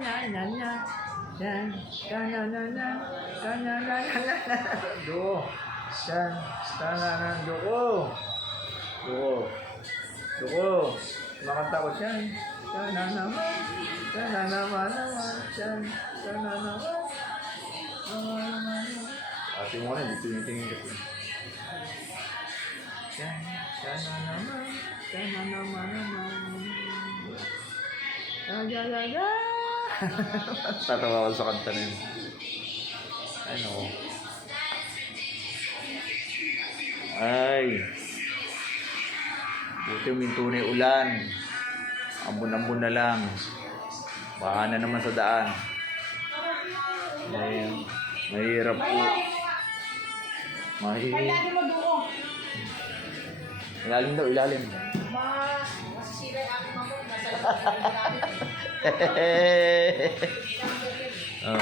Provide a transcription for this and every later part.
na na. Yan. Na na na na. Na na na na na. Do. Yan. Na na na. Duko. Duko. Duko. Makanta ko siyan. Sana naman. Sana naman naman. Yan. Sana naman. Naman naman. Ate mo na, hindi tinitingin kasi. Yan. Sana naman. Sana naman naman. Ya. Tatawa ko sa kanta na yun. Ano? Ay. Buti uminto na yung ulan. Ambon-ambon na lang. Baka na naman sa daan. Ay, mahirap po. Ilalim mo doon. Ilalim daw, ilalim. Masisira yung aking mamok. Nasa Oh.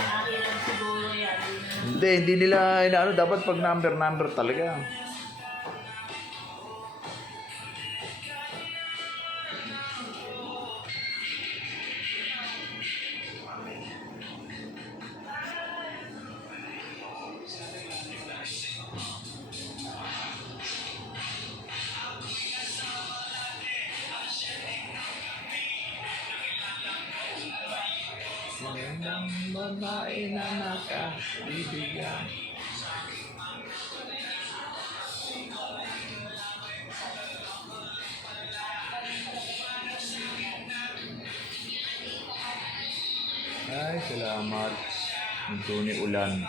Hindi nila inaano, dapat pag number talaga. Ang babae na nakabibigyan. Ay, salamat. Ito ni ulan.